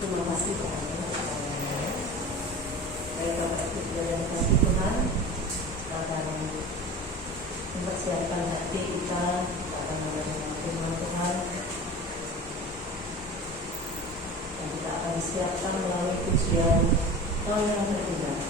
Terima kasih Pak. Saya Bapak Ibu yang kasih Tuhan akan mempersiapkan hati kita akan menerima firman Tuhan dan kita akan disiapkan melalui pujian Kau yang terindah.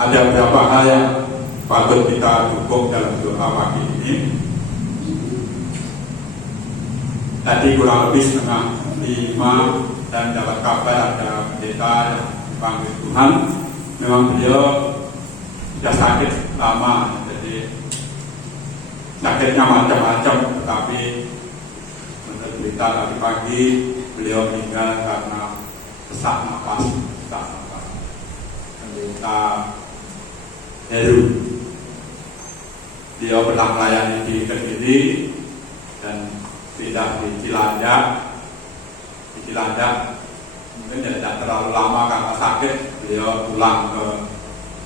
Ada beberapa hal yang patut kita dukung dalam doa pagi ini. Tadi kurang lebih setengah 5 dan dapat kabar ada pendeta yang dipanggil Tuhan. Memang beliau sudah sakit lama, jadi sakitnya macam-macam, tetapi berita tadi pagi beliau meninggal karena sesak nafas. Pendeta Heru. Beliau pernah melayani di Kediri dan pindah di Cilandak. Di Cilandak mungkin tidak terlalu lama karena sakit, beliau pulang ke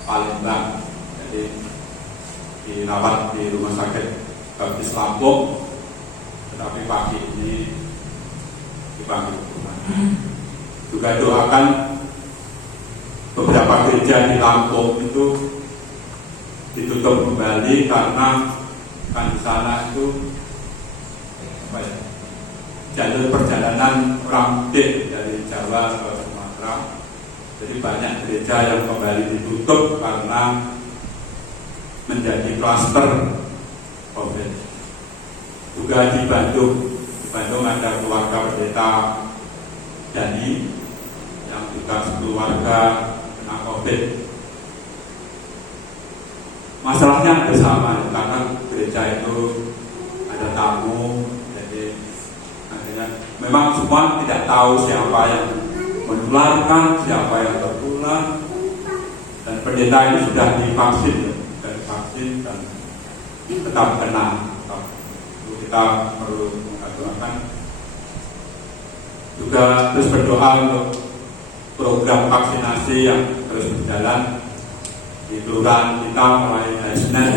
Palembang. Jadi dirawat di rumah sakit Baptis Lampung, tetapi pagi ini dipanggil Tuhan. Juga doakan beberapa gereja di Lampung itu ditutup kembali karena kan di sana itu jalur perjalanan orang mudik dari Jawa ke Sumatera. Jadi banyak gereja yang kembali ditutup karena menjadi klaster COVID. Juga di Bandung ada keluarga pendeta Dani yang juga sekeluarga kena COVID. Masalahnya hampir sama karena gereja itu ada tamu, jadi akhirnya memang semua tidak tahu siapa yang menularkan, siapa yang tertular, dan pendeta ini sudah divaksin dan tetap kena. Kita perlu mengatakan juga terus berdoa untuk program vaksinasi yang terus berjalan di kelurahan kita mulai hari Senin.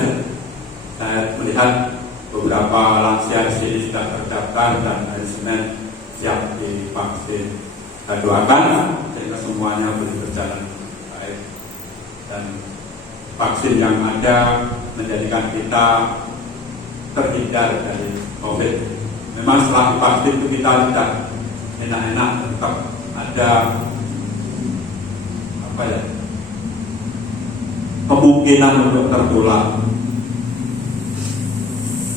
Saya melihat beberapa lansia di sini sudah terdaftar dan hari Senin siap divaksin. Kita doakan sehingga semuanya boleh berjalan baik dan vaksin yang ada menjadikan kita terhindar dari COVID. Memang setelah divaksin itu kita tidak enak-enak, tetap ada kemungkinan untuk tertular.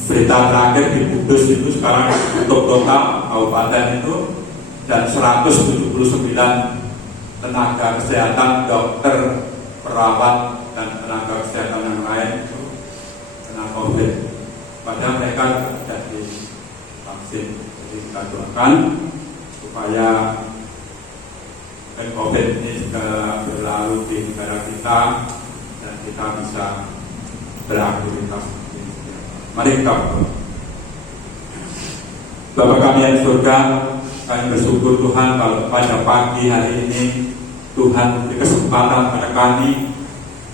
Berita terakhir di Kudus itu sekarang tutup total kabupaten itu, dan 179 tenaga kesehatan, dokter, perawat, dan tenaga kesehatan yang lain itu kena COVID. Padahal mereka tidak divaksin. Jadi kita doakan supaya COVID ini segera berlalu di negara kita dan kita bisa beraktivitas. Mari kita berdoa. Bapa kami yang di surga, kami bersyukur Tuhan kalau pada pagi hari ini Tuhan beri kesempatan pada kami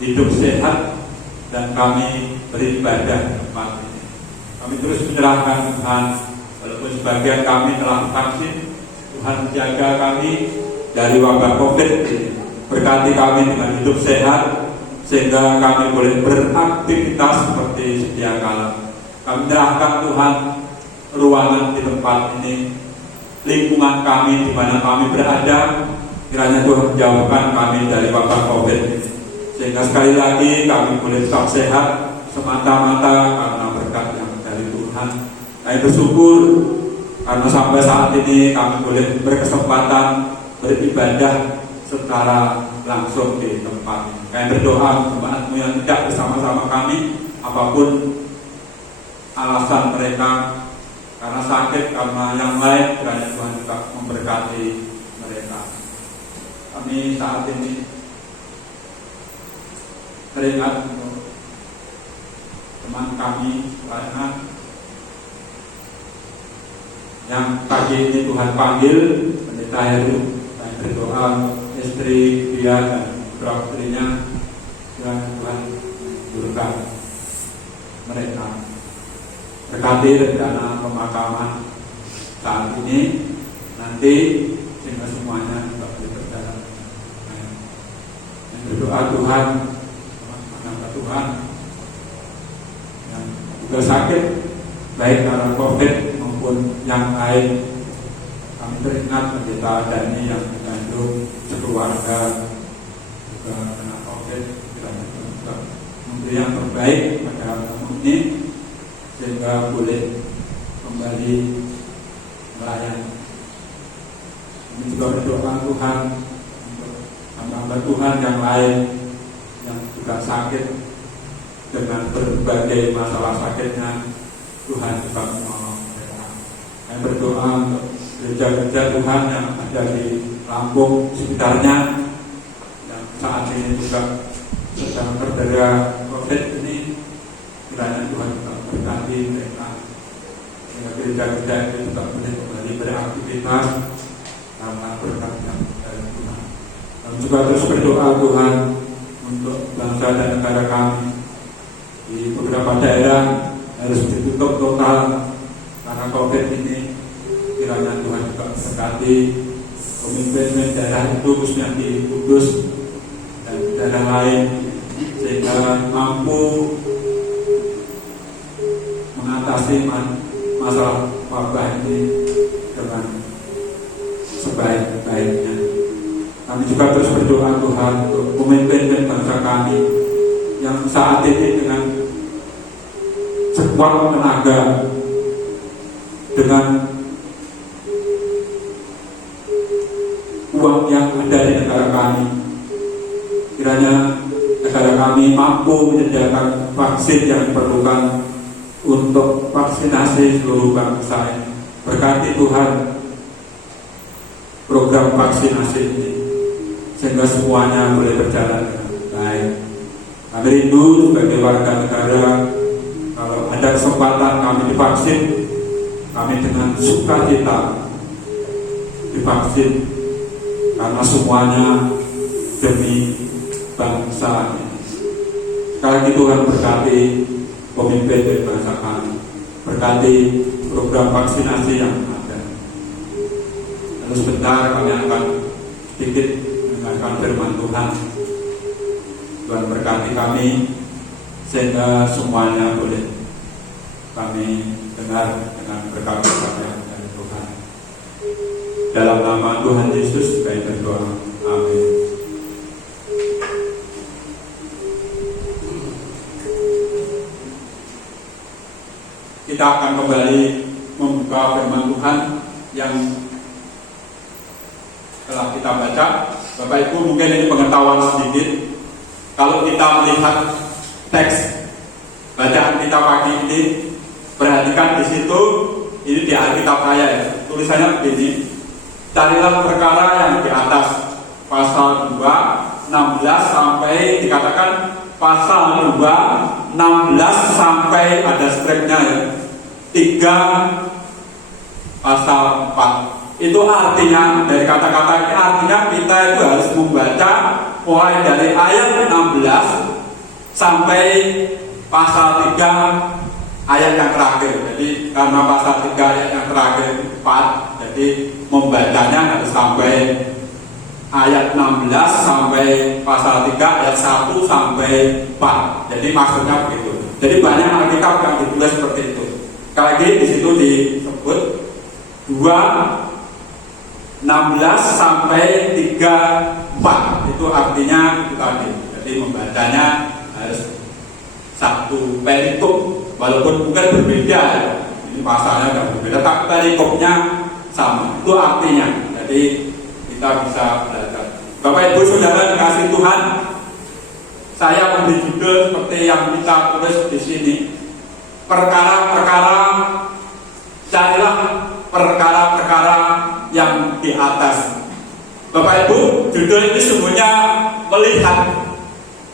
hidup sehat dan kami beribadah di tempat ini. Kami terus menyerahkan Tuhan, walaupun sebagian kami telah vaksin, Tuhan jaga kami dari wabah COVID ini. Berkati kami dengan hidup sehat sehingga kami boleh beraktivitas seperti sedia kala. Kami menyerahkan Tuhan ruangan di tempat ini, lingkungan kami di mana kami berada, kiranya Tuhan jauhkan kami dari wabah COVID ini. Sehingga sekali lagi kami boleh tetap sehat semata-mata karena berkat yang dari Tuhan. Kami bersyukur karena sampai saat ini kami boleh berkesempatan beribadah secara langsung di tempat ini. Kami berdoa jemaat-Mu yang tidak bersama-sama kami, apapun alasan mereka, karena sakit, karena yang lain, kiranya Tuhan juga memberkati mereka. Kami saat ini teringat untuk teman kami karena yang pagi ini Tuhan panggil, Pendeta Heru. Kami berdoa istri dia dan putra putrinya, Tuhan berkati mereka. Berkati rencana pemakaman saat ini, nanti sehingga semuanya tidak boleh berjalan. Berdoa Tuhan, menambah Tuhan yang juga sakit, baik karena COVID maupun yang lain. Kami teringat Pendeta Dani yang mengandung sekeluarga juga kena COVID. Kiranya Tuhan juga memberi yang terbaik pada tamu ini sehingga boleh kembali melayani. Kami juga berdoa Tuhan untuk hamba Tuhan yang lain yang juga sakit dengan berbagai masalah sakitnya. Tuhan juga menolong mereka. Kami Kami berdoa untuk gereja-gereja Tuhan yang ada di Lampung sekitarnya, yang saat ini juga sedang terdera COVID ini. Kiranya Tuhan juga berkati mereka, sehingga gereja-gereja itu juga boleh kembali beraktivitas karena berkat yang dari Tuhan. Dan juga terus berdoa Tuhan untuk bangsa dan negara kami. Di beberapa daerah harus ditutup total karena COVID ini. Kiranya Tuhan juga berkati pemimpin daerah itu, khususnya di Kudus dan daerah lain, sehingga mampu mengatasi masalah wabah ini dengan sebaik-baiknya. Kami juga terus berdoa Tuhan untuk pemimpin bangsa kami yang saat ini dengan sekuat tenaga, dengan uang yang ada di negara kami, kiranya negara kami mampu menyediakan vaksin yang diperlukan untuk vaksinasi seluruh bangsa ini. Berkati Tuhan program vaksinasi ini, sehingga semuanya boleh berjalan dengan baik. Kami rindu sebagai warga negara, kalau ada kesempatan kami divaksin, kami dengan sukacita divaksin, karena semuanya demi bangsa ini. Sekali lagi Tuhan berkati pemimpin dari bangsa kami, berkati program vaksinasi yang ada. Lalu sebentar kami akan sedikit mendengarkan firman Tuhan. Tuhan berkati kami sehingga semuanya boleh kami dengar dengan berkat-berkat yang dari Tuhan. Dalam nama Tuhan Yesus kami berdoa. Amin. Kita akan kembali membuka firman Tuhan yang telah kita baca. Bapak Ibu, mungkin ini pengetahuan sedikit. Kalau kita melihat teks bacaan kita pagi ini, perhatikan di situ, ini di Alkitab saya ya, tulisannya begini: carilah perkara yang di atas, pasal 2, 16 sampai dikatakan pasal 2, 16 sampai ada stripnya ya, 3 pasal 4. Itu artinya, dari kata-kata ini artinya kita itu harus membaca mulai dari ayat 16 sampai pasal 3 ayat yang terakhir. Jadi karena pasal 3 ayat yang terakhir 4, jadi membacanya harus sampai ayat 16 sampai pasal 3 ayat 1 sampai 4. Jadi maksudnya begitu. Jadi banyak Alkitab yang ditulis seperti itu. Sekali lagi di situ disebut 2 16 sampai 3 4. Itu artinya itu tadi. Jadi membacanya harus satu perikop, walaupun mungkin berbeda ya. Ini pasalnya tidak berbeda, tapi perikopnya sama. Itu artinya. Jadi kita bisa belajar. Bapak Ibu Saudara dikasih Tuhan, saya memberi judul seperti yang kita tulis di sini. Perkara-perkara, carilah perkara-perkara yang di atas. Bapak Ibu, judul ini sungguhnya melihat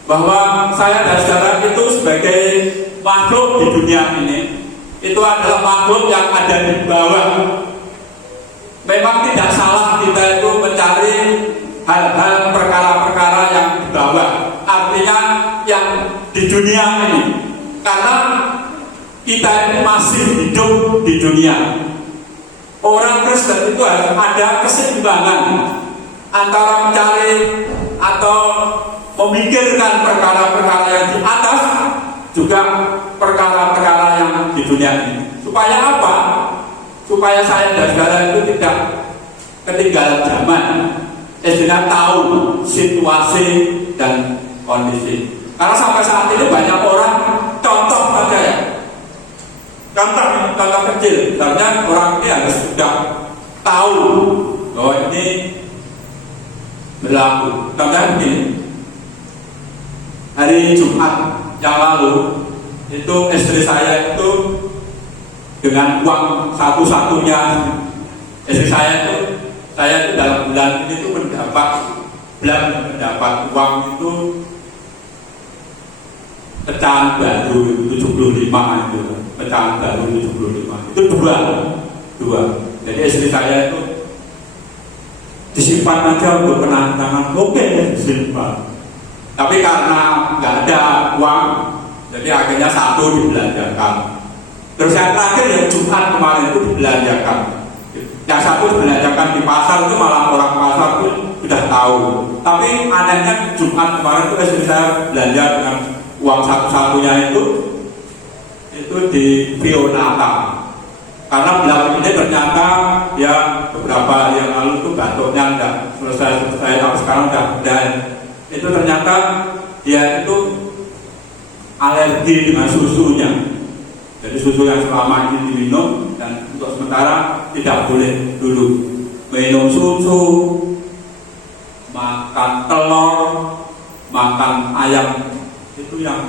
bahwa saya dan saudara itu sebagai makhluk di dunia ini, itu adalah makhluk yang ada di bawah. Memang tidak salah kita itu mencari hal-hal perkara-perkara yang di bawah, artinya yang di dunia ini, karena kita ini masih hidup di dunia. Orang Kristen itu harus ada keseimbangan antara mencari atau memikirkan perkara-perkara yang di atas, juga perkara-perkara yang di dunia ini. Supaya apa? Supaya saya dan saudara itu tidak ketinggalan zaman, istilahnya tahu situasi dan kondisi. Karena sampai saat ini banyak orang, contoh saja ya, contoh kecil, sebenarnya orang ini harus sudah tahu bahwa ini berlaku. Contohnya begini, hari Jumat yang lalu itu istri saya itu dengan uang satu-satunya istri saya itu dalam bulan ini tuh mendapat uang itu pecahan baru 75 itu, pecahan baru 75 itu dua. Jadi istri saya itu disimpan aja untuk kenang-kenangan, oke disimpan. Tapi karena nggak ada uang, jadi akhirnya satu dibelanjakan. Terus yang terakhir yang Jumat kemarin itu dibelanjakan. Yang satu dibelanjakan di pasar itu malah orang pasar itu sudah tahu. Tapi anehnya Jumat kemarin itu istri saya belanja dengan uang satu-satunya itu di Fionata. Karena beliau ini ternyata ya beberapa yang lalu itu batuknya enggak selesai tapi sekarang udah. Itu ternyata dia itu alergi dengan susunya. Jadi susu yang selama ini diminum dan untuk sementara tidak boleh dulu minum susu, makan telur, makan ayam itu yang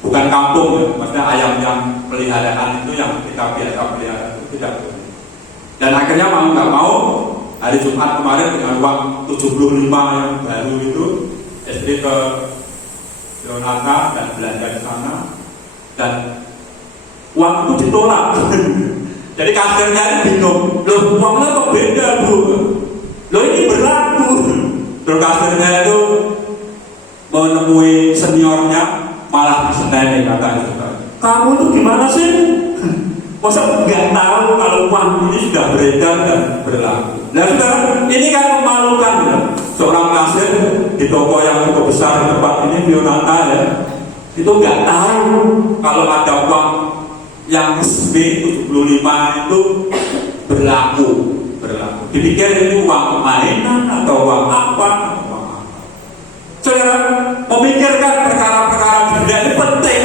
bukan kampung ya, maksudnya ayam yang peliharaan itu yang kita biasa pelihara itu tidak boleh. Dan akhirnya mau nggak mau hari Jumat kemarin dengan uang 75 yang baru itu istri ke Yonata dan belanja di sana dan uang itu ditolak. Jadi kasirnya itu bingung, loh uangnya kok beda bu, loh ini berlaku. Terus kasirnya itu menemui seniornya malah diseneni katanya, kamu tuh gimana sih? Masa nggak tahu kalau uang ini sudah beredar dan berlaku. Nah sudah, ini kan memalukan ya. Seorang kasir di toko yang cukup besar di tempat ini Fionata ya, itu nggak tahu kalau ada uang yang resmi 75 itu berlaku. Dipikir itu uang mainan atau uang apa? Saudara, memikirkan perkara-perkara dunia ini penting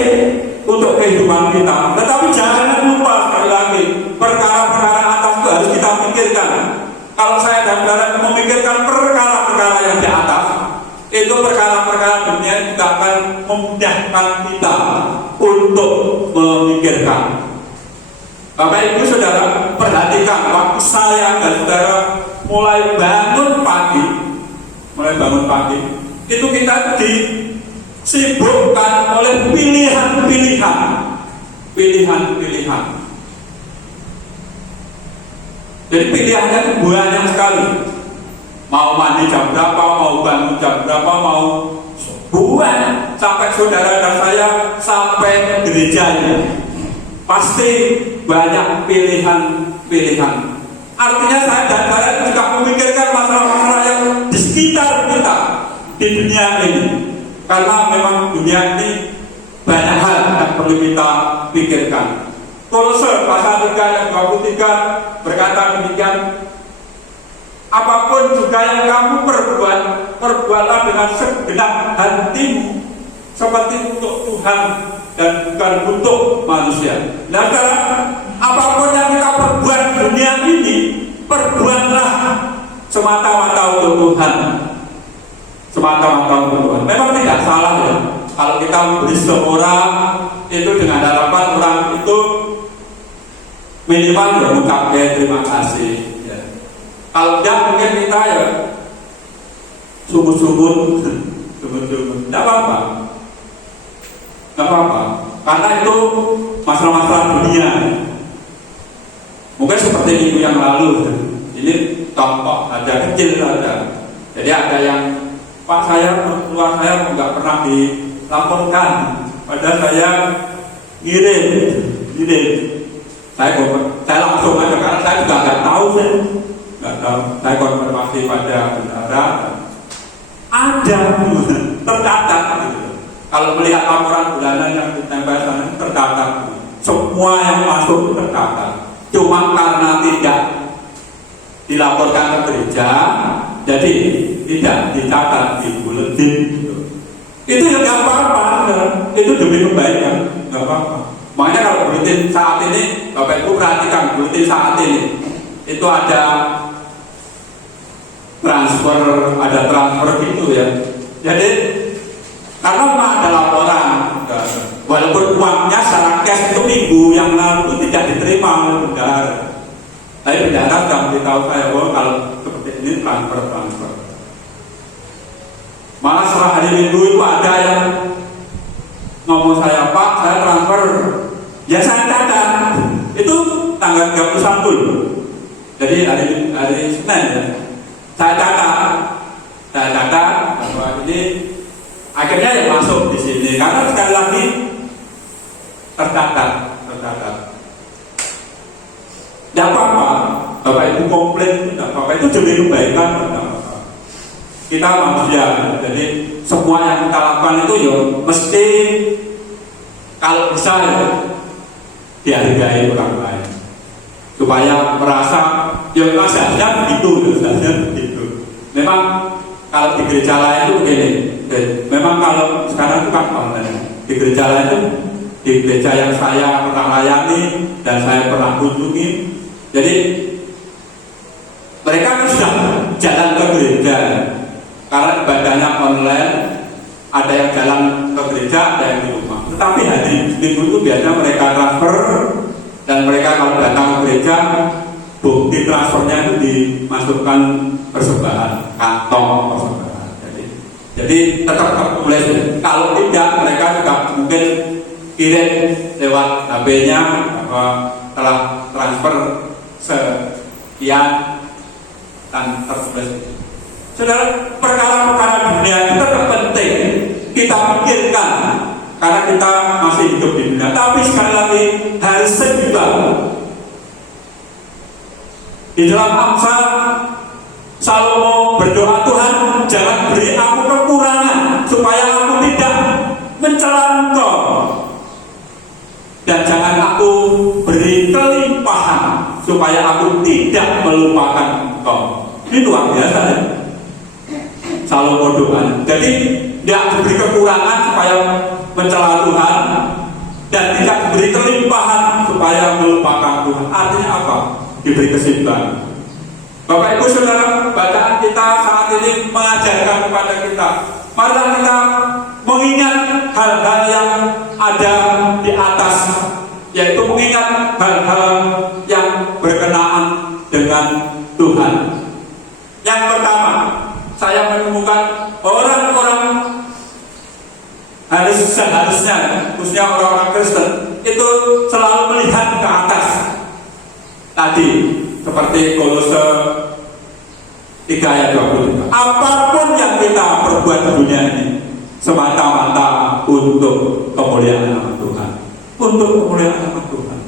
untuk kehidupan kita. Tetapi jangan lupa sekali lagi, perkara-perkara atas itu harus kita pikirkan. Kalau saya dan saudara memikirkan perkara-perkara yang di atas, itu perkara-perkara dunia juga akan memudahkan kita untuk memikirkan. Bapak Ibu Saudara, perhatikan waktu saya dan saudara mulai bangun pagi, itu kita disibukkan oleh pilihan-pilihan. Jadi pilihannya itu banyak sekali. Mau mandi jam berapa, mau bangun jam berapa, mau buat sampai saudara dan saya sampai gerejanya pasti banyak pilihan. Artinya saya dan saya juga memikirkan masalah-masalah yang di sekitar kita di dunia ini, karena memang dunia ini banyak hal yang perlu kita pikirkan. Kolose pasal 3 ayat 23 berkata demikian, apapun juga yang kamu perbuatlah dengan segenap hatimu seperti untuk Tuhan dan bukan untuk manusia. Nah sekarang apapun yang kita perbuat di dunia ini, perbuatlah semata-mata untuk Tuhan. Memang tidak salah ya kalau kita memberi seorang itu dengan harapan orang itu minimal mengucapkan terima kasih ya. Kalau tidak mungkin kita ya sumut-sumut tidak apa-apa, karena itu masalah-masalah dunia. Mungkin seperti minggu yang lalu ini contoh ada kecil saja. Jadi ada yang Pak saya mertua saya nggak pernah dilaporkan, padahal saya ngirim. Saya langsung aja karena saya juga nggak tahu. Saya konfirmasi pada bendahara, ada tercatat. Gitu. Kalau melihat laporan bulanan yang ditempel sana tercatat, semua yang masuk tercatat. Cuma karena tidak dilaporkan ke gereja, jadi tidak dicatat di buletin. Itu ya nggak apa-apa, itu demi kebaikan, nggak apa-apa. Makanya kalau buletin saat ini, Bapak Ibu perhatikan buletin saat ini, itu ada transfer gitu ya. Jadi karena ada laporan, walaupun uangnya secara cash itu minggu yang lalu itu tidak diterima oleh bendahara. Tapi bendahara sudah memberitahu saya bahwa kalau seperti ini transfer. Malah setelah hari Minggu itu ada yang ngomong saya, Pak, saya transfer. Ya saya catat. Itu tanggal 31. Jadi hari Senin ya. Saya catat bahwa ini akhirnya ya masuk di sini karena sekali lagi tercatat. Tidak apa-apa, Bapak Ibu komplain, tidak apa-apa, itu demi kebaikan. Kita manusia, jadi semua yang kita lakukan itu ya mesti kalau bisa ya dihargai orang lain supaya merasa ya seharusnya begitu. Memang kalau di gereja lain itu begini, memang kalau sekarang itu kan di gereja lain itu, di gereja yang saya pernah layani dan saya pernah kunjungi, jadi mereka kan sudah jalan ke gereja karena ibadahnya online, ada yang jalan ke gereja, ada yang di rumah. Tetapi hari Minggu itu biasanya mereka transfer, dan mereka kalau datang ke gereja, bukti transfernya itu dimasukkan persembahan, kantong persembahan. Jadi tetap tertulis. Kalau tidak, mereka juga mungkin kirim lewat HP-nya telah transfer sekian dan tertulis. Saudara, perkara-perkara dunia itu tetap penting kita pikirkan karena kita masih hidup di dunia. Tapi sekali lagi harus seimbang. Di dalam Amsal, Salomo berdoa, Tuhan jangan beri aku kekurangan supaya aku tidak mencela Engkau, dan jangan aku beri kelimpahan supaya aku tidak melupakan Engkau. Ini luar biasa ya, Salomo doa. Jadi tidak diberi kekurangan supaya mencela Tuhan, dan tidak diberi kelimpahan supaya melupakan Tuhan. Artinya apa? Diberi keseimbangan. Bapak Ibu Saudara, bacaan kita saat ini mengajarkan kepada kita, marilah kita mengingat hal-hal yang ada di atas, yaitu mengingat hal-hal yang berkenaan dengan Tuhan. Yang pertama, saya menemukan orang-orang seharusnya, khususnya orang-orang Kristen, itu selalu melihat ke atas. Tadi seperti Kolose 3 ayat 20. Apapun yang kita perbuat di dunia ini semata-mata untuk kemuliaan nama Tuhan. Untuk kemuliaan nama Tuhan.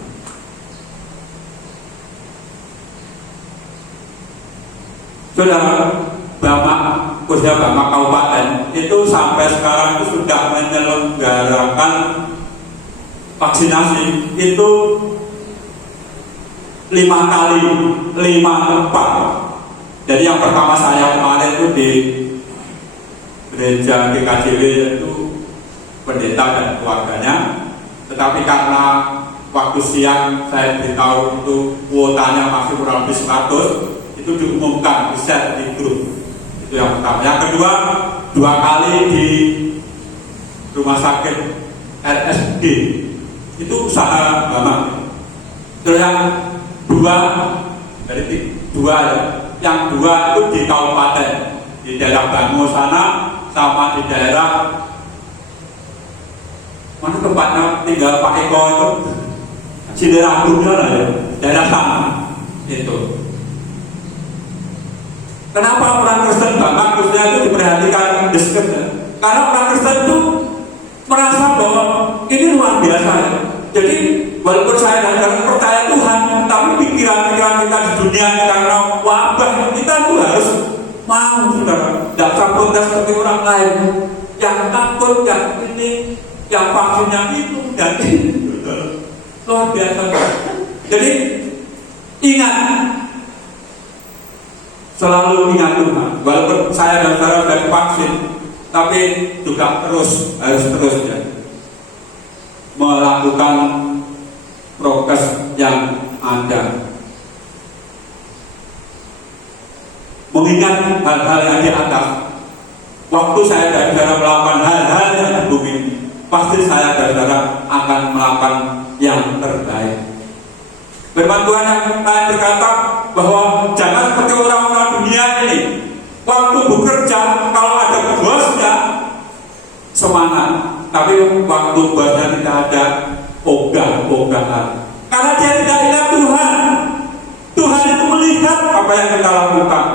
Saudara, Bapak, khususnya Bapak Kabupaten itu sampai sekarang itu sudah menyelenggarakan vaksinasi itu 5 kali, 5 tempat. Jadi yang pertama saya kemarin itu di gereja GKJW, itu pendeta dan keluarganya. Tetapi karena waktu siang saya beritahu itu kuotanya masih kurang lebih 100, itu diumumkan, bisa di grup. Itu yang pertama. Yang kedua, 2 kali di rumah sakit RSG, itu usaha Bapak. Terus yang 2 dari 2 ya. Yang 2 itu di kabupaten, di daerah Bango sana, sama di daerah mana tempatnya tinggal Pak Eko itu, Cideragungnya lah ya, daerah sana itu. Kenapa orang Kristen Bapak khususnya itu diperhatikan diskret ya? Karena orang Kristen itu merasa bahwa ini luar biasa ya. Jadi walaupun saya tidak percaya Tuhan, tapi pikiran-pikiran kita di dunia karena wabah kita itu harus mau, saudara. Tidak usah protes seperti orang lain yang takut, yang ini, yang vaksinnya itu dan ini. Luar biasa. Jadi ingat, selalu ingat Tuhan. Walaupun saya dan saudara sudah divaksin, tapi juga harus terus ya, melakukan prokes yang ada. Mengingat hal-hal yang di atas. Waktu saya dan saudara melakukan hal-hal yang di bumi, pasti saya dan saudara akan melakukan yang terbaik. Firman Tuhan yang lain berkata bahwa jangan seperti orang-orang dunia ini. Waktu bekerja, kalau ada bosnya semangat, tapi waktu bosnya tidak ada, ogah-ogahan. Karena dia tidak ingat Tuhan. Tuhan itu melihat apa yang kita lakukan.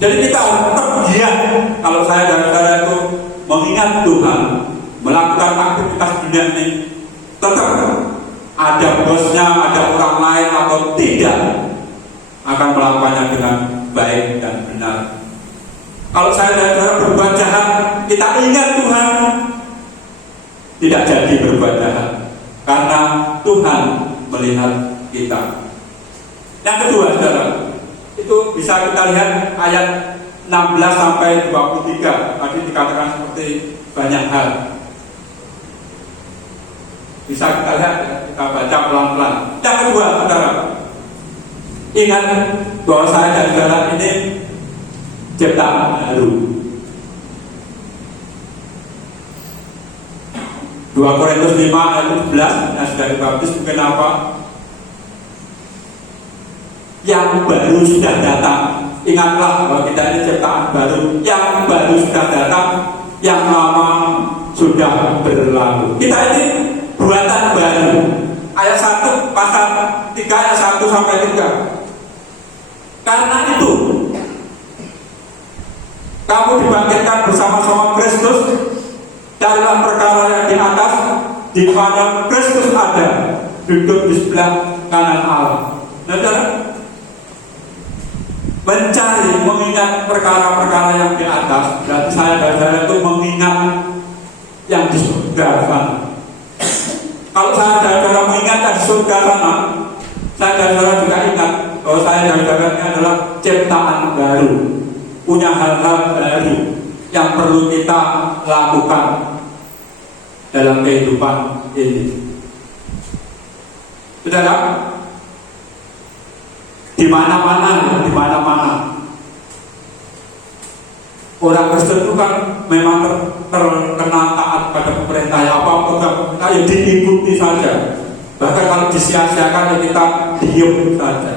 Jadi kita harus tetap giat. Kalau saya dan saudara itu mengingat Tuhan, melakukan aktivitas dunia ini, tetap ada bosnya, ada orang lain atau tidak, akan melakukannya dengan baik dan benar. Kalau saya dan saudara berbuat jahat, kita ingat Tuhan, tidak jadi berbuat jahat, karena Tuhan melihat kita. Yang kedua, saudara, itu bisa kita lihat ayat 16 sampai 23. Tadi dikatakan seperti banyak hal. Bisa kita lihat, kita baca pelan-pelan. Yang kedua, saudara, ingat bahwa saya dan saudara ini ciptaan baru. 2 Korintus 5 ayat 17 yang sudah dibaptis mungkin apa? Yang baru sudah datang. Ingatlah bahwa kita ini ciptaan baru. Yang baru sudah datang, yang lama sudah berlalu. Kita ini buatan baru. Ayat 1 pasal 3 ayat 1 sampai 3. Karena itu kamu dibangkitkan bersama-sama Kristus. Carilah perkara yang di atas, di mana Kristus ada, duduk di sebelah kanan Allah. Saudara, mencari, mengingat perkara-perkara yang di atas, dan saya dan saudara itu mengingat yang di surga sana. Kalau saya dan saudara mengingat yang di surga sana, saya dan saudara juga ingat bahwa saya dan saudara ini adalah ciptaan baru, punya hal-hal baru yang perlu kita lakukan dalam kehidupan ini. Saudara, di mana-mana orang Kristen itu kan memang terkena taat pada pemerintah. Ya apa program pemerintah ya diikuti saja. Bahkan kalau disia-siakan ya kita diam saja.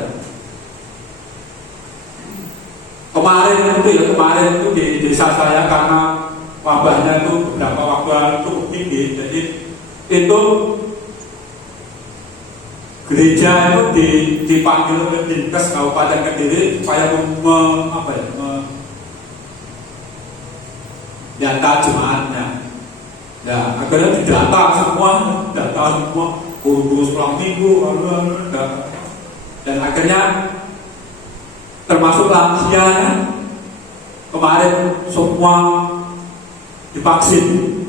Kemarin itu di desa saya karena wabahnya itu beberapa wabah cukup tinggi, jadi itu gereja itu dipanggil oleh Dinkes Kabupaten Kediri supaya data jemaatnya. Ya akhirnya didata semua guru sekolah minggu, dan akhirnya termasuk lansia kemarin semua divaksin.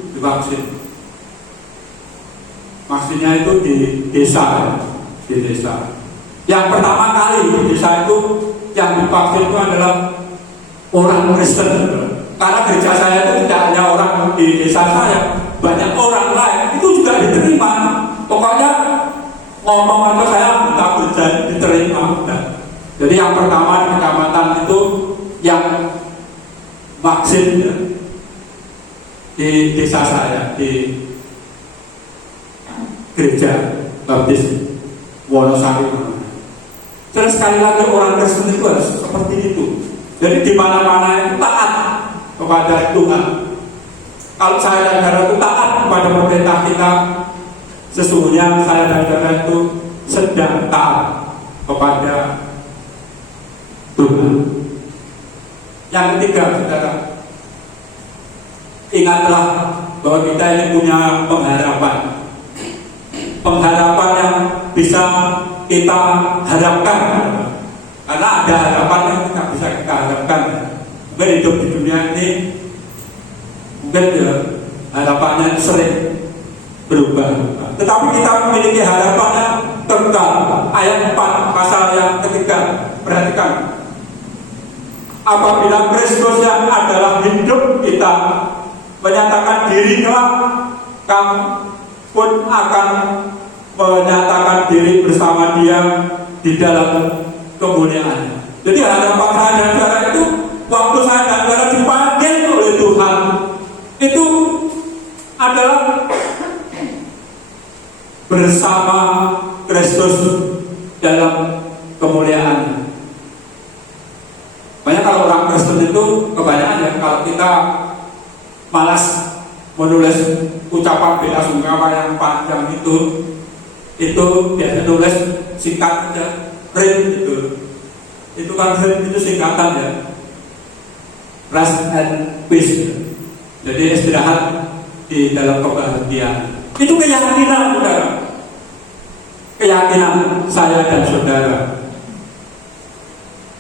Vaksinnya itu di desa. Yang pertama kali di desa itu yang divaksin itu adalah orang Kristen. Karena gereja saya itu tidak hanya orang di desa saya, banyak orang lain itu juga diterima. Pokoknya ngomong aja saya minta berjanji diterima. Jadi yang pertama di kecamatan itu yang vaksin ya, di desa saya, di gereja Baptis Wonosari. Terus sekali lagi orang Kristen itu harus seperti itu. Jadi di mana-mana itu taat kepada Tuhan. Kalau saya dan saudara itu taat kepada pemerintah kita, sesungguhnya saya dan saudara itu sedang taat kepada Tuhan. Yang ketiga, saudara, ingatlah bahwa kita ini punya pengharapan yang bisa kita harapkan, karena ada harapan yang tidak bisa kita harapkan. Mungkin hidup di dunia ini mungkin ya, harapannya sering berubah, tetapi kita memiliki harapan yang kekal. Ayat 4 pasal yang ketiga, perhatikan. Apabila Kristus yang adalah hidup kita menyatakan diri kelak, kamu pun akan menyatakan diri bersama Dia di dalam kemuliaan. Jadi harapan saya dan saudara itu, waktu saya dan saudara dipanggil oleh Tuhan, itu adalah bersama Kristus dalam kemuliaan. Banyak kalau orang Kristen itu kebanyakan ya, kalau kita malas menulis ucapan bela sungkawa yang panjang itu biasa nulis singkat aja, RIP itu. Itu kan RIP itu singkatan ya, rest and peace. Jadi istirahat di dalam kebahagiaan. Itu keyakinan saudara, keyakinan saya dan saudara.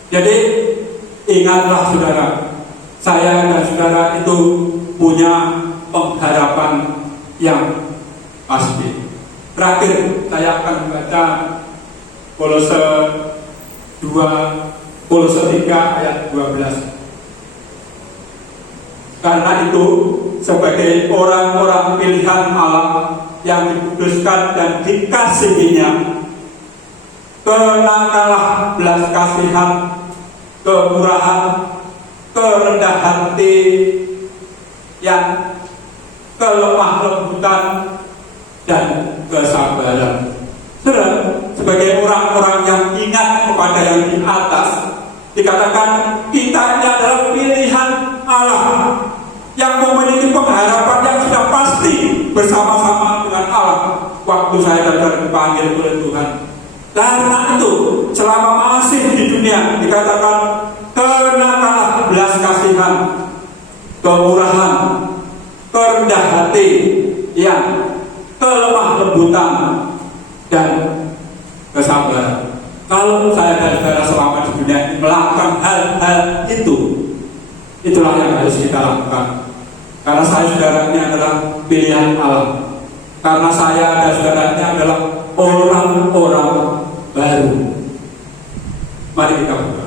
Jadi ingatlah saudara, saya dan saudara itu punya pengharapan yang pasti. Terakhir saya akan membaca Kolose 3 ayat 12. Karena itu sebagai orang-orang pilihan Allah yang dikuduskan dan dikasihinya, kenakanlah belas kasihan, kemurahan, kerendah hati, yang kelemah lembutan dan kesabaran. Sebagai orang-orang yang ingat kepada yang di atas, dikatakan kita ini adalah pilihan Allah yang memiliki pengharapan yang sudah pasti bersama-sama dengan Allah waktu saya dan dipanggil oleh Tuhan. Karena itu selama masih di dunia dikatakan kenakanlah belas kasihan, kemurahan, kerendah hati, yang kelemah lembutan dan kesabaran. Kalau saya dan saudara selama di dunia ini melakukan hal-hal itu, itulah yang harus kita lakukan. Karena saya saudara ini adalah pilihan Allah. Karena saya dan saudara ini adalah orang-orang baru. Mari kita berdoa.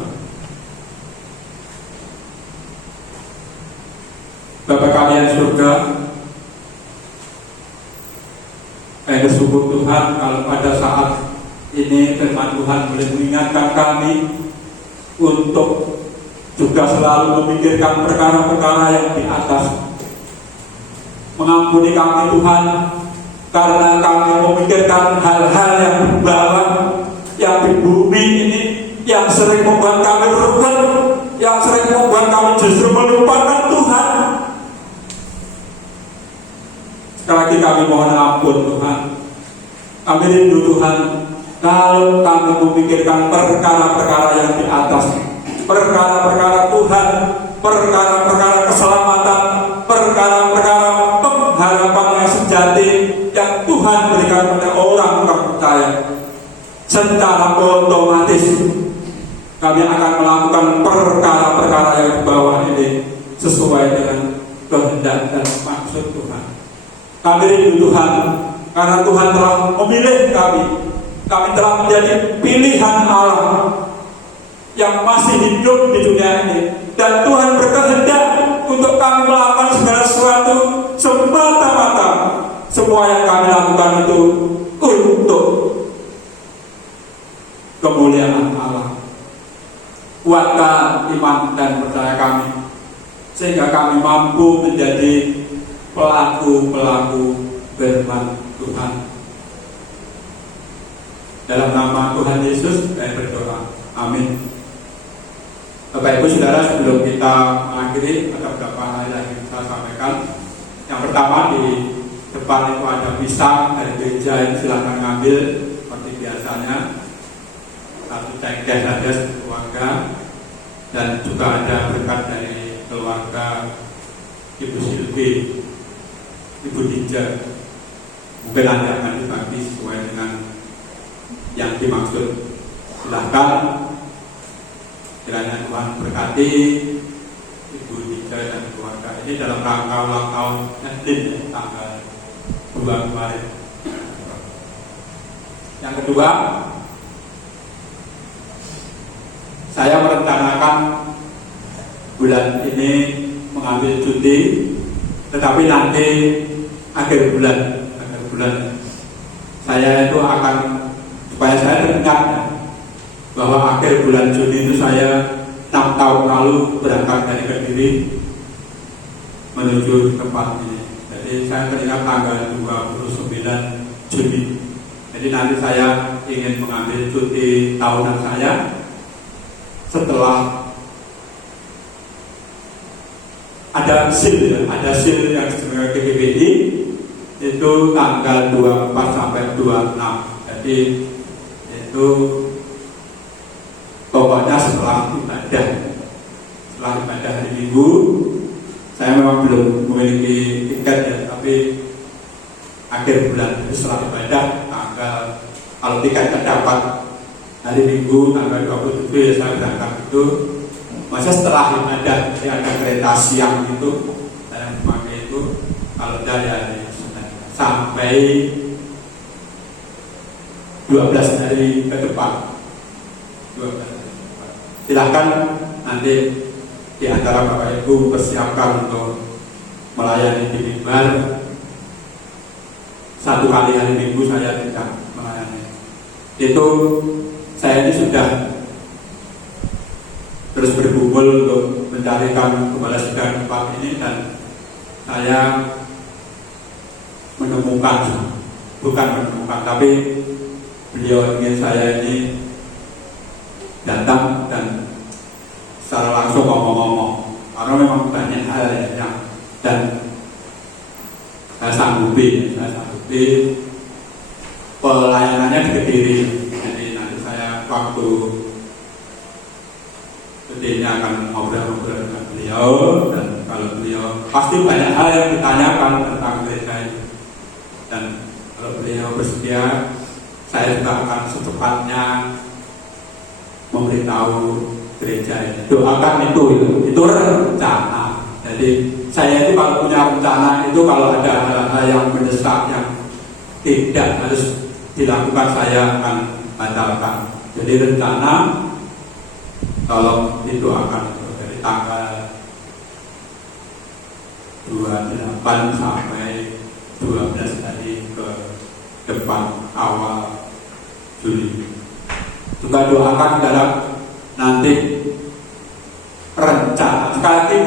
Bapa kami yang surga, kami bersyukur Tuhan kalau pada saat ini firman Tuhan boleh mengingatkan kami untuk juga selalu memikirkan perkara-perkara yang di atas. Mengampuni kami Tuhan, karena kami memikirkan hal-hal yang di bawah, yang di bumi ini, yang sering membuat kami berubah, yang sering membuat kami justru melupakan Tuhan. Sekali lagi kami mohon ampun Tuhan. Kami rindu Tuhan, kalau kami memikirkan perkara-perkara yang di atas, perkara-perkara Tuhan, perkara-perkara keselamatan, perkara-perkara pengharapan yang sejati yang Tuhan berikan kepada orang percaya, secara otomatis kami akan melakukan perkara-perkara yang di bawah ini sesuai dengan kehendak dan maksud Tuhan. Kami rindu Tuhan, karena Tuhan telah memilih kami. Kami telah menjadi pilihan Allah yang masih hidup di dunia ini, dan Tuhan berkehendak untuk kami melakukan segala sesuatu semata-mata. Semua yang kami lakukan itu untuk kemuliaan Allah. Kuatkan iman dan percaya kami, sehingga kami mampu menjadi pelaku-pelaku firman Tuhan. Dalam nama Tuhan Yesus kami berdoa. Amin. Bapak Ibu Saudara, sebelum kita mengakhiri, ada beberapa hal yang ingin saya sampaikan. Yang pertama, di depan itu ada pisang dari gereja, ini silakan ngambil seperti biasanya. Satu cengkeh saja keluarga, dan juga ada berkat dari keluarga Ibu Silvi, Ibu Dinja. Mungkin nanti akan dibagi sesuai dengan yang dimaksud. Silahkan, kiranya Tuhan berkati Ibu Dinja dan keluarga ini dalam rangka ulang tahun Nadine tanggal 2 kemarin. Yang kedua, saya merencanakan bulan ini mengambil cuti, tetapi nanti akhir bulan saya itu akan, supaya saya teringat bahwa akhir bulan Juni itu saya 6 tahun lalu berangkat dari Kediri menuju tempat ini. Jadi saya teringat tanggal 29 Juni Jadi nanti saya ingin mengambil cuti tahunan saya setelah ada SIL yang sebenarnya GPBI itu tanggal 24 sampai 26. Jadi itu pokoknya setelah ibadah hari Minggu. Saya memang belum memiliki tiket ya, tapi akhir bulan itu setelah ibadah kalau tiket terdapat hari Minggu tanggal 27 ya saya berangkat itu. Masa setelah ibadah ada kereta siang itu saya memakai itu kalau dari hari Senin sampai 12 hari ke depan. Silahkan nanti di antara Bapak Ibu persiapkan untuk melayani di mimbar. Satu kali hari Minggu saya tidak melayani. Itu saya ini sudah terus berkumpul untuk mencarikan kepala sidang tempat ini, dan saya bukan menemukan, tapi beliau ingin saya ini datang dan secara langsung ngomong-ngomong, karena memang banyak hal yang dan saya sanggupi pelayanannya di Kediri. Jadi nanti saya waktu Kediri akan ngobrol-ngobrol dengan beliau, dan kalau beliau pasti banyak hal yang ditanyakan tentang gereja ini, dan kalau beliau bersedia saya juga akan secepatnya memberitahu gereja ini. Doakan itu rencana. Jadi saya itu kalau punya rencana itu, kalau ada hal-hal yang mendesak yang tidak harus dilakukan, saya akan batalkan. Jadi rencana tolong didoakan dari tanggal 28 sampai 12 hari ke depan awal Juli. Juga doakan dalam nanti rencana. Sekali lagi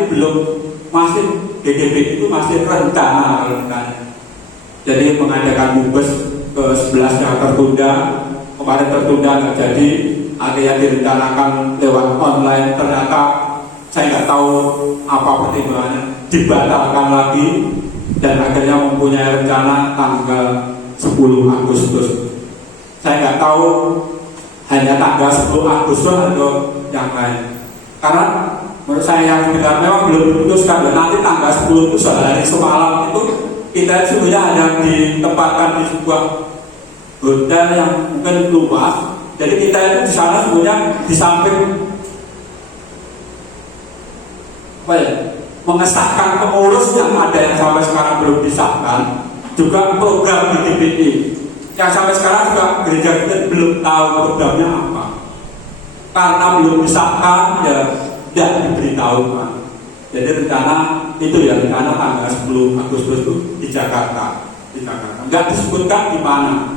masih GGB itu masih rencana. Jadi mengadakan mubes ke 11 yang tertunda, kemarin tertunda nggak jadi, ada yang direncanakan lewat online, ternyata saya nggak tahu apa pertimbangannya, dibatalkan lagi, dan akhirnya mempunyai rencana tanggal 10 Agustus. Saya nggak tahu hanya tanggal 10 Agustus atau yang lain, karena menurut saya yang benar memang belum diputuskan. Dan nanti tanggal 10 itu sehari semalam itu kita sebenarnya hanya ditempatkan di sebuah hotel yang mungkin luas. Jadi kita itu di sana sebenarnya di samping mengesahkan pengurus yang ada yang sampai sekarang belum disahkan, juga program di DPI yang sampai sekarang juga gereja kita belum tahu programnya apa, karena belum disahkan ya tidak diberitahu. Jadi rencana itu ya, rencana tanggal 10 Agustus itu di Jakarta, nggak disebutkan di mana.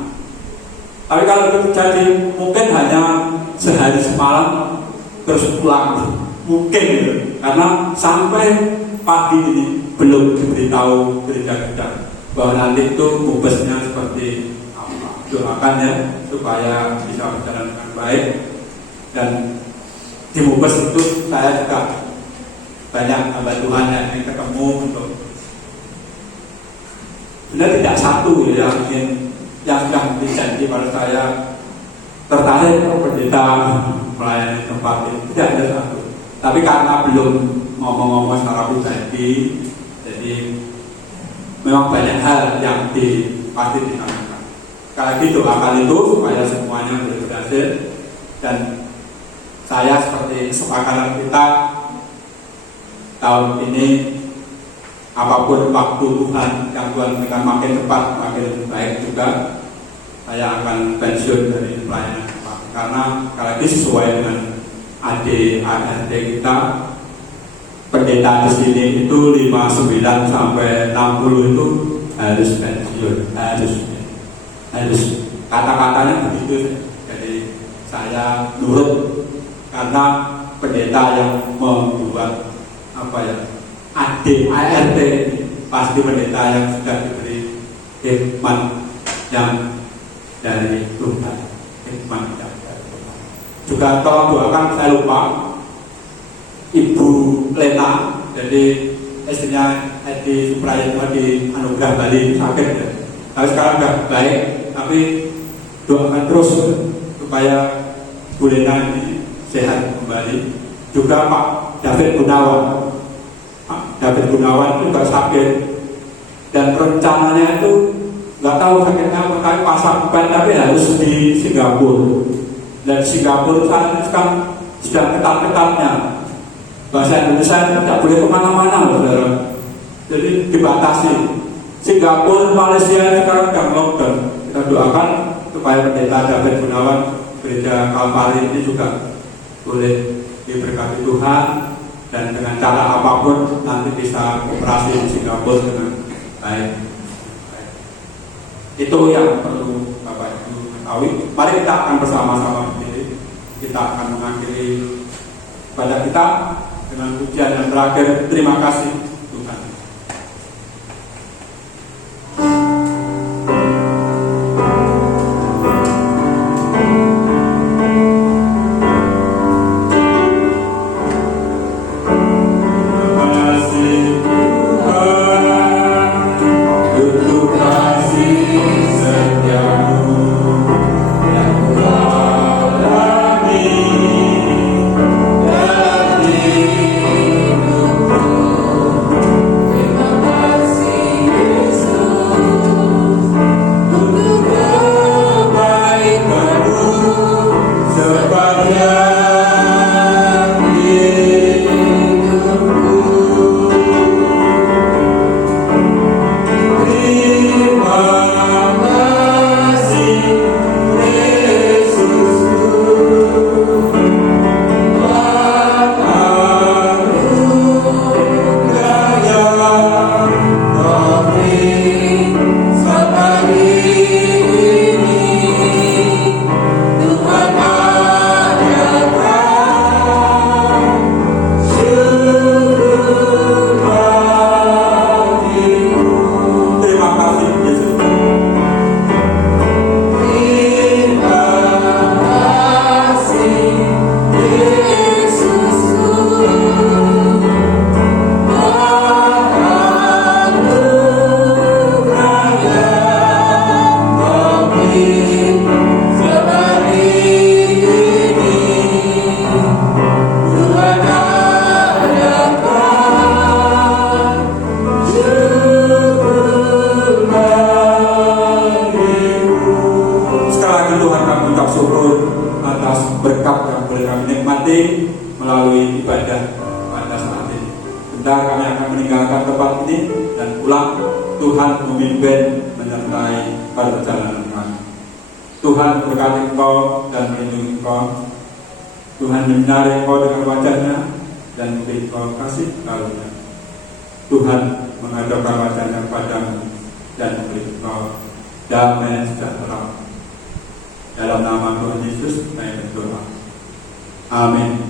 Tapi kalau itu terjadi mungkin hanya sehari semalam terus pulang, mungkin gitu. Karena sampai pagi ini belum diberitahu gereja-gereja bahwa nanti itu mubesnya seperti apa. Doakan ya supaya bisa berjalan dengan baik. Dan di mubes itu saya juga banyak hamba Tuhan yang ketemu untuk sebenarnya tidak satu ya, yang sudah dijanji pada saya tertarik pendeta melayani tempat ini, tidak ada satu. Tapi karena belum ngomong-ngomong secara pribadi, jadi memang banyak hal yang pasti ditanyakan. Sekali lagi doakan itu supaya semuanya berhasil, dan saya seperti kesepakatan kita tahun ini, apapun waktu Tuhan yang Tuhan berikan makin cepat makin baik juga, saya akan pensiun dari pelayanan tempat. Karena sekali lagi sesuai dengan AD kita, pendeta di sini itu 59 sampai 60 itu harus pensiun, harus kata-katanya begitu. Jadi saya nurut, karena pendeta yang membuat ADART pasti pendeta yang sudah diberi hikmat yang dari Tuhan, hikmat dari Tuhan. Juga tolong doakan, saya lupa, Ibu Lena, jadi istrinya Edi Suprayitno di Anugerah Bali sakit ya. Tapi sekarang sudah baik, tapi doakan terus supaya Bu Lena ini sehat kembali. Juga Pak David Gunawan, juga sakit dan rencananya itu nggak tahu sakitnya apa, pasang ban tapi harus di Singapura. Dan Singapura saat ini kan sudah ketat-ketatnya, bahasa Indonesia tidak boleh kemana-mana, saudara. Jadi dibatasi. Singapura, Malaysia sekarang sudah lockdown. Kita doakan supaya pendeta David Gunawan gereja Kalvari ini juga boleh diberkati Tuhan dan dengan cara apapun nanti bisa operasi di Singapura dengan baik. Itu yang perlu Bapak Ibu ketahui. Mari kita akan bersama-sama berdiri. Kita akan mengakhiri ibadah kita dengan pujian yang terakhir. Terima kasih Tuhan. Melalui ibadah pada saat ini. Bentar kami akan meninggalkan tempat ini dan pulang. Tuhan memimpin menyertai perjalanan kami. Tuhan berkati engkau dan melindungi engkau. Tuhan menyinari engkau dengan wajahnya dan memberi engkau kasih karunia. Tuhan menghadapkan wajahnya kepadamu dan memberi engkau damai sejahtera. Dalam nama Tuhan Yesus kami berdoa. Amin.